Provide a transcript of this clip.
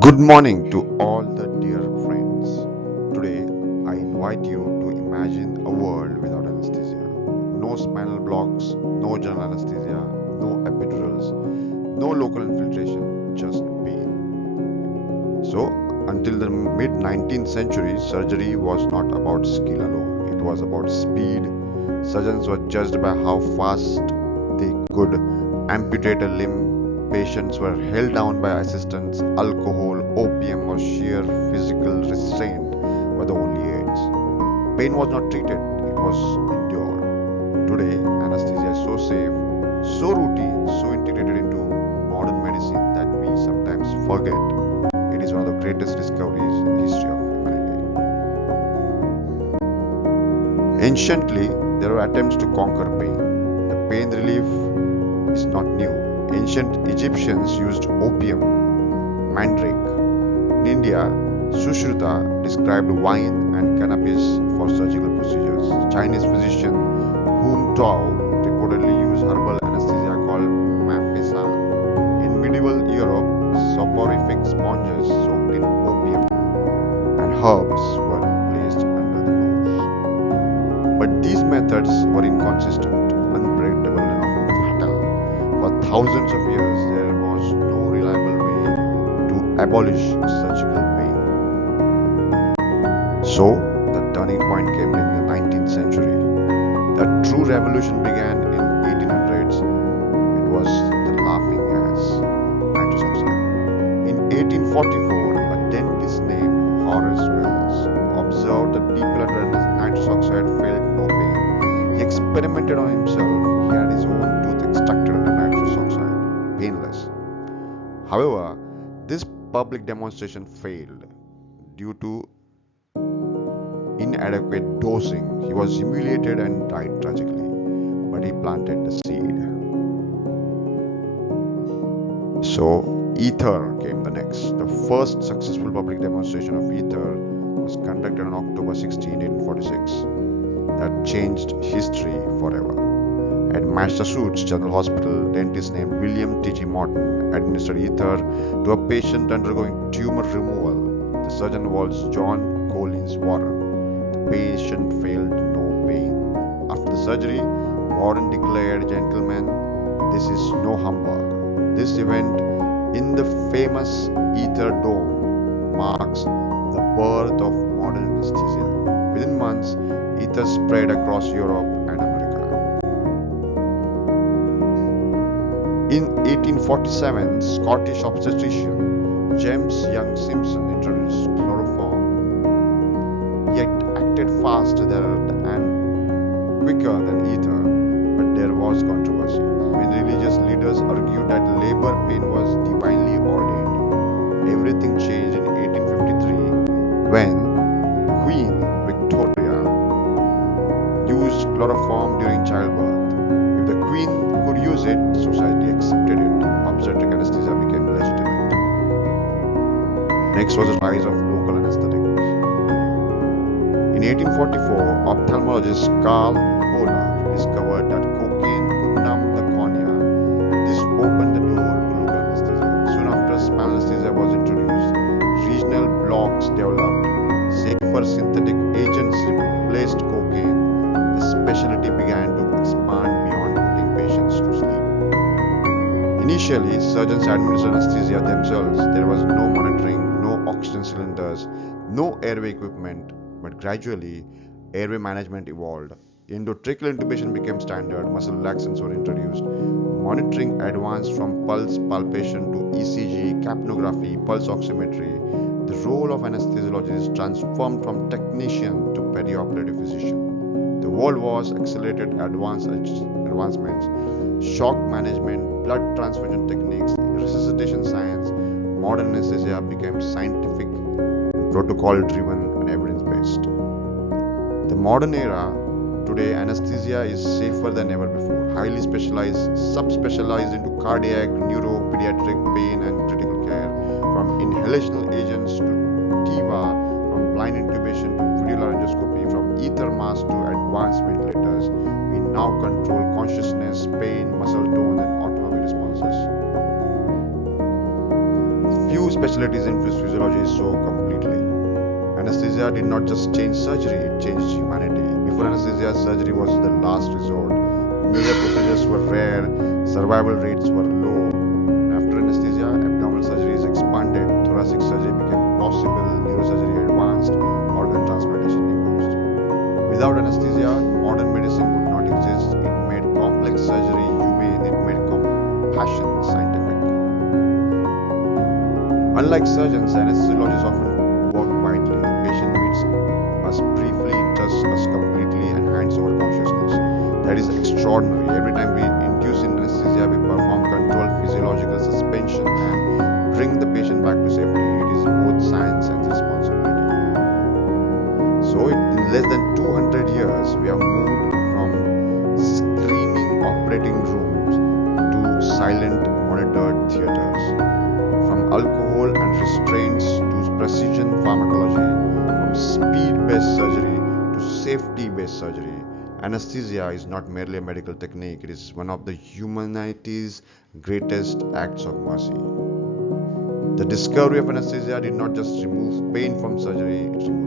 Good morning to all the dear friends. Today, I invite you to imagine a world without anesthesia. No spinal blocks, no general anesthesia, no epidurals, no local infiltration, just pain. So, until the mid 19th century, surgery was not about skill alone, it was about speed. Surgeons were judged by how fast they could amputate a limb. Patients were held down by assistants. Alcohol, opium, or sheer physical restraint were the only aids. Pain was not treated, it was endured. Today, anesthesia is so safe, so routine, so integrated into modern medicine that we sometimes forget it is one of the greatest discoveries in the history of humanity. Anciently, there were attempts to conquer pain. The pain relief is not new. Ancient Egyptians used opium, mandrake. In India, Sushruta described wine and cannabis for surgical procedures. Chinese physician Hung Tao reportedly used herbal anesthesia called mafesa. In medieval Europe, soporific sponges soaked in opium and herbs were placed under the nose. But these methods were inconsistent, unpredictable, and often fatal. For thousands of years, there was no reliable way to abolish surgical pain. So, the turning point came in the 19th century. The true revolution began in 1800s. It was the laughing gas, nitrous oxide. In 1844, a dentist named Horace Wells observed that people under nitrous oxide felt no pain. He experimented on himself. He had his own tooth extracted under nitrous oxide, painless. However, this public demonstration failed due to inadequate dosing. He was humiliated and died tragically, but he planted the seed. So, ether came the next. The first successful public demonstration of ether was conducted on October 16, 1846. That changed history forever. At Massachusetts General Hospital, a dentist named William T.G. Morton administered ether to a patient undergoing tumor removal. The surgeon was John Collins Warren. The patient felt no pain. After the surgery, Warren declared, "Gentlemen, this is no humbug. This event in the famous ether dome marks the birth of modern anesthesia." Within months, ether spread across Europe and America. In 1847, Scottish obstetrician James Young Simpson introduced chloroform. Yet acted faster and quicker than ether, but there was controversy. When religious leaders argued that labor pain was divinely ordained, everything changed in 1853 when Queen Victoria used chloroform during childbirth. If the Queen could use it, society accepted it. Obstetric anesthesia became legitimate. Next was the rise of local anesthetic. In 1844, ophthalmologist Carl Kohler discovered that cocaine could numb the cornea. This opened the door to local anesthesia. Soon after, spinal anesthesia was introduced. Regional blocks developed. Safer synthetic agents replaced cocaine. The specialty began to expand beyond putting patients to sleep. Initially, surgeons administered anesthesia themselves. There was no monitoring, no oxygen cylinders, no airway equipment. But gradually, airway management evolved. Endotracheal intubation became standard, muscle relaxants were introduced. Monitoring advanced from pulse palpation to ECG, capnography, pulse oximetry. The role of anesthesiologist transformed from technician to perioperative physician. The world was accelerated advancements, shock management, blood transfusion techniques, resuscitation science. Modern anesthesia became scientific, protocol driven, and evidence based. The modern era, today anesthesia is safer than ever before. Highly specialized, subspecialized into cardiac, neuro, pediatric, pain, and critical care. From inhalational agents to Viva, from blind intubation to video laryngoscopy, from ether mask to advanced ventilators, we now control consciousness, pain, muscle tone, and autonomic responses. Few specialties in physiology so completely. Anesthesia did not just change surgery, it changed humanity. Before anesthesia, surgery was the last resort. Major procedures were rare, survival rates were low. After anesthesia, abdominal surgery is expanded, thoracic surgery became possible, neurosurgery advanced, organ transplantation emerged. Without anesthesia, modern medicine would not exist. It made complex surgery humane, it made compassion scientific. Unlike surgeons, anesthesiologists often work quietly. The patient meets us briefly, trusts us completely, and hands over consciousness. That is extraordinary. Every time we induce anesthesia, we perform controlled physiological suspension and bring the patient back to safety. It is both science and responsibility. So, in less than 200 years, we have moved from screaming operating rooms to silent monitored theaters, from alcohol and restraints to precision pharmacology, from speed-based surgery to safety-based surgery. Anesthesia is not merely a medical technique, it is one of the humanity's greatest acts of mercy. The discovery of anesthesia did not just remove pain from surgery, it removed